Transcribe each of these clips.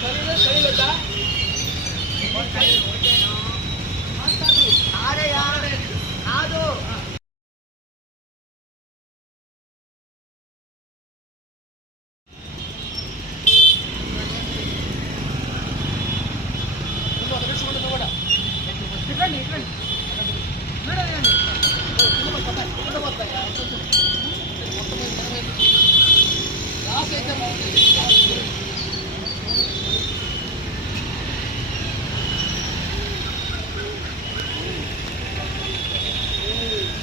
ఇక్కడ ఇక్కడ మేడం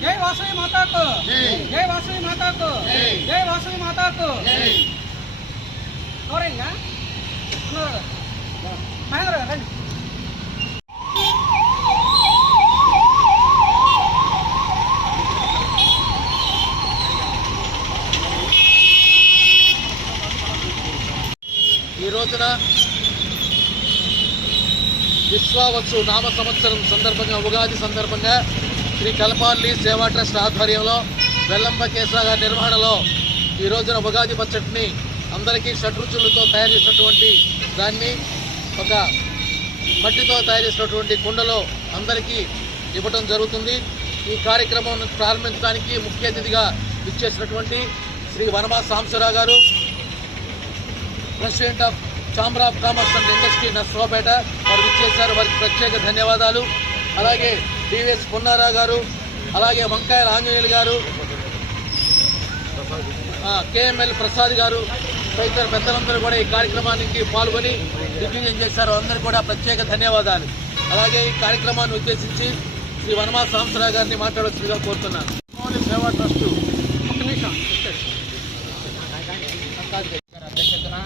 જય વાસુઈ માતા કો જય વાસુઈ માતા કો જય વાસુઈ માતા કો સોરેંગા మహేంద్ర గారు రండి. ఈ రోజున విశ్వావసు నామ సంవత్సరం సందర్భంగా ఉగాది సందర్భంగా శ్రీ కల్పాల్లి సేవా ట్రస్ట్ ఆధ్వర్యంలో వెల్లంబ కేశవ గారి నిర్వహణలో ఈ రోజున ఉగాది పచ్చడిని అందరికీ షడ్రుచులతో తయారు చేసినటువంటి దాన్ని ఒక మట్టితో తయారు చేసినటువంటి కుండలో అందరికీ ఇవ్వటం జరుగుతుంది. ఈ కార్యక్రమం ప్రారంభించడానికి ముఖ్య అతిథిగా ఇచ్చేసినటువంటి Sri Vanama Sambasivarao garu president of chamber of commerce and industry Narasaraopet వారు ఇచ్చేశారు వారికి ప్రత్యేక ధన్యవాదాలు. అలాగే టీవీఎస్ పున్నారావు గారు అలాగే వంకాయల ఆంజనేయులు గారు కేఎంఎల్ ప్రసాద్ గారు తదితర పెద్దలందరూ కూడా ఈ కార్యక్రమానికి పాల్గొని దిగ్విజయం చేశారు. అందరూ కూడా ప్రత్యేక ధన్యవాదాలు. అలాగే ఈ కార్యక్రమాన్ని ఉద్దేశించి శ్రీ వనమా సాంసరావు గారిని మాట్లాడవచ్చుగా కోరుతున్నాను. సేవా ట్రస్ట్. ఒక్క నిమిషం. అధ్యక్షతన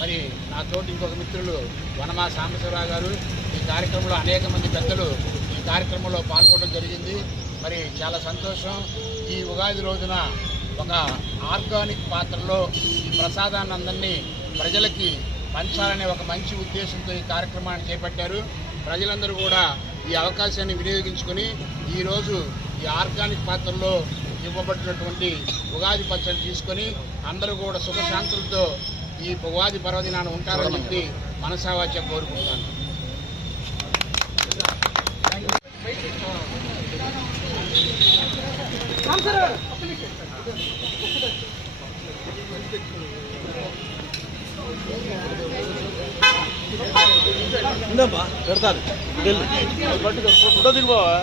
మరి నా తోటి ఇంకొక మిత్రులు వనమా సాంబశివరావు గారు. ఈ కార్యక్రమంలో అనేక మంది పెద్దలు ఈ కార్యక్రమంలో పాల్గొనడం జరిగింది. మరి చాలా సంతోషం. ఈ ఉగాది రోజున ఒక ఆర్గానిక్ పాత్రలో ఈ ప్రసాదాన్ని ప్రజలకి పంచాలనే ఒక మంచి ఉద్దేశంతో ఈ కార్యక్రమాన్ని చేపట్టారు. ప్రజలందరూ కూడా ఈ అవకాశాన్ని వినియోగించుకొని ఈరోజు ఈ ఆర్గానిక్ పాత్రలో ఇవ్వబడినటువంటి ఉగాది పచ్చడి తీసుకొని అందరూ కూడా సుఖశాంతులతో ఈ ఉగాది పర్వదినాన్ని ఉంటారని చెప్పి మనసావాచ్య కోరుకుంటాను. సాంబశివరావు గారు పెడతారు. నిమిషం పట్టుకో ఫోటో దిగుబావా